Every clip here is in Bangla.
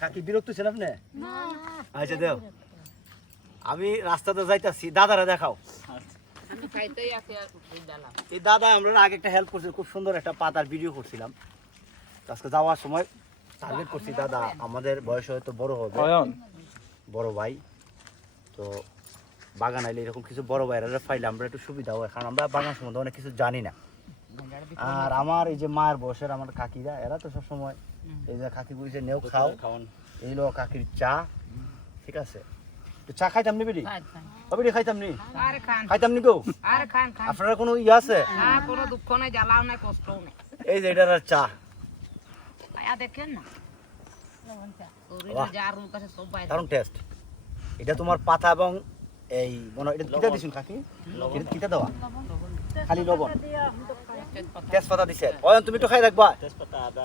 কাকি বিরক্ত ছিল আপনি? আচ্ছা দেও। আমি রাস্তাতে যাইতাছি দাদারা দেখাও। এই দাদা আমরা আগে একটা হেল্প করছিল খুব সুন্দর একটা পাতার ভিডিও করছিলাম। তো আজকে যাওয়ার সময় টার্গেট করছি দাদা আমাদের বয়স হয়তো বড় হবে। বড় ভাই। তো বাগান আইলে এরকম কিছু বড় ভাইরা পাইলে আমরা একটু সুবিধা হয় কারণ আমরা বাগান সম্বন্ধে অনেক কিছু জানি না। আর আমার এই যে মায়ের বসের আমার কাকিরা এরা তো সবসময় এই যে কাকি বলছে নেও খাও। এই হলো কাকির চা। ঠিক আছে? তো চা খাইতাম নি বেরি বেরি খাইতাম নি? আর খান। খাইতাম নি গো? আর খান খান। আপনারা কোনো ইয়ে আছে? না কোনো দুঃখ নাই জ্বালাও নাই কষ্টও নাই। এই যে এটার চা। খায়া দেখেন না? সব দারুণ টেস্ট এটা তোমার পাতা এবং এই মনে এটা কিতা দিছুন কাকি? কিতা দেওয়া? খালি লবণ। তেজপাতা দিছে। অয়ন তুমি একটু খাই রাখবা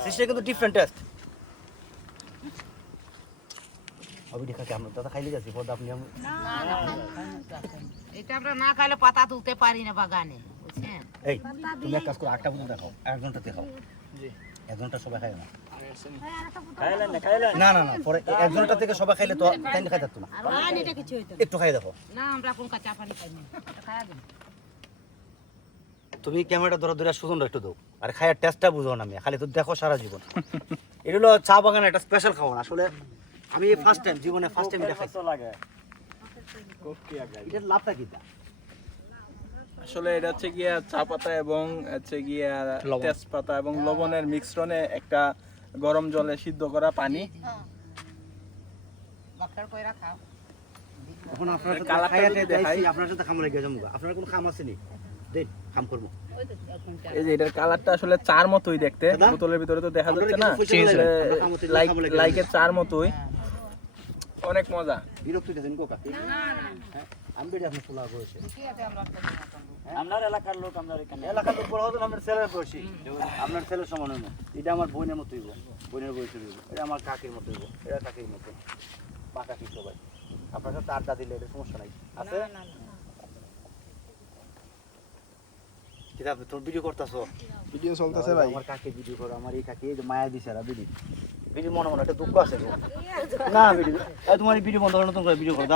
সিস্টেম কিন্তু ডিফারেন্ট টেস্ট অবি দেখা কি আমরা দাদা খাইলে যাচ্ছি পদ আপনি এটা আমরা না খাইলে পাতা তুলতে পারি না বাগানে এই তুমি এক কাজ করো আটটা পর্যন্ত দেখাও এক ঘণ্টা দেখাও। এক ঘণ্টা সবাই খাই না। না না না পরে এক ঘণ্টা থেকে সবাই খাইলে তো তাই খাই থাকতো না। একটু খাই দেখো। না আমরা কোন কাঁচা পানি খাই না তুমি ক্যামেরাটা ধরো ধরে সুজন একটু দাও। আর খায়ার টেস্টটা বুঝো না আমি খালি তো দেখো সারা জীবন। এটা হলো চা বাগানের একটা স্পেশাল খাবার আসলে আমি ফার্স্ট টাইম জীবনে ফার্স্ট টাইম এটা খাইছি এটার লাভটা কি আসলে এটা হচ্ছে গিয়া চা পাতা এবং হচ্ছে গিয়া তেজপাতা এবং লবণের মিশ্রণে একটা গরম জলে সিদ্ধ করা পানি। ডক্টর কইরা খাও। এখন আপনার সাথে দেখাই। আপনার সাথে খাম লাগে যাব আপনার কোনো খাম আছে নি? খাম করব। এই যে এটার কালারটা আসলে চার মতোই দেখতে। বোতলের ভিতরে তো দেখা যাচ্ছে না? আমরা। লাইকের চার মতোই। অনেক মজা। বিরক্ত দিতেছেন কোকা? হ্যাঁ? আমি বেড়ে আপনার খোলা বয়সে। কি আছে আমরা আপনার এলাকার লোক আমরা এখানে। এলাকার লোক বড় হতো আপনার ছেলের বয়সী। আপনার ছেলের সমান হইব এটা আমার বোনের মতো হইব বোনের বয়সের হইব এটা আমার কাকির মতো হইব এটা কাকির মতো। বা কাকি সবাই আপনার সাথে আড্ডা দিলে এটা সমস্যা নাই। আছে? কিতা তোর ভিডিও করতেছো ভিডিও চলতেছে ভাই আমার কাকে ভিডিও করো আমার এই কাকে এই যে মায়া দিছে আর ভিডিও ভিডিও মনে মনে একটা দুঃখ আছে না ভিডিও তোমার ভিডিও বন্ধ করে নতুন করে ভিডিও করো